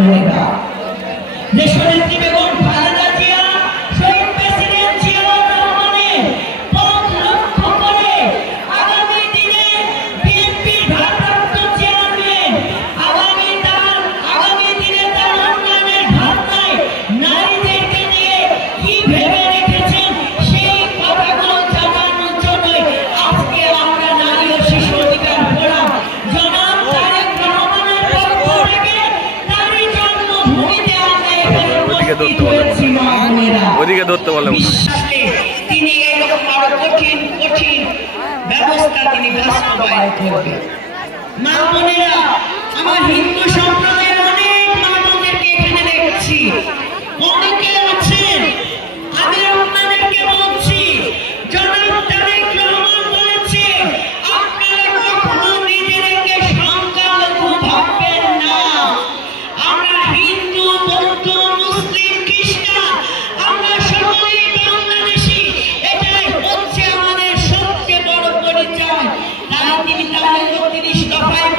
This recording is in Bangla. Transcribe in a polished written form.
মাননীয়রা দেশনেত্রী বেগম খালেদা জিয়া শহীদ প্রেসিডেন্ট জিয়াউর রহমানের পথ লক্ষ্য করে আগামী দিনে বিএনপির ভারপ্রাপ্ত চেয়ারম্যান আগামী দিনে তার উন্নয়নের ভাবনায় নারীদেরকে নিয়ে কি ভেবে রেখেছেন সেই কথাগুলো জানানোর জন্য আজকে আমরা নারী ও শিশু অধিকার ফোরাম জনাব তারেক রহমানের পক্ষ থেকে নারী জন্মভূমিতে আমরা এখানে উপস্থিত হয়েছি। ওদিকে ধরতে বলে তিনি এরকম আরো কঠিন ব্যবস্থা তিনি বাস্তবায়ন করবেন। মা বোনেরা, আমার হিন্দু সম্প্রদায়ের অনেক মা বোনদেরকে এখানে দেখছি, অনেকে আছেন, আমি আপনাদেরকে বলছি জনাব তারেক রহমান বলেছে আপনারা কখনো নিজেদেরকে সংখ্যালঘু ভাববেন না। আমরা হিন্দু, বৌদ্ধ, মুসলিম, খ্রিস্টান, আমরা সকলেই বাংলাদেশি, এটাই হচ্ছে আমাদের সবচেয়ে বড় পরিচয়। তাই তিনি তার ৩৯ দফায়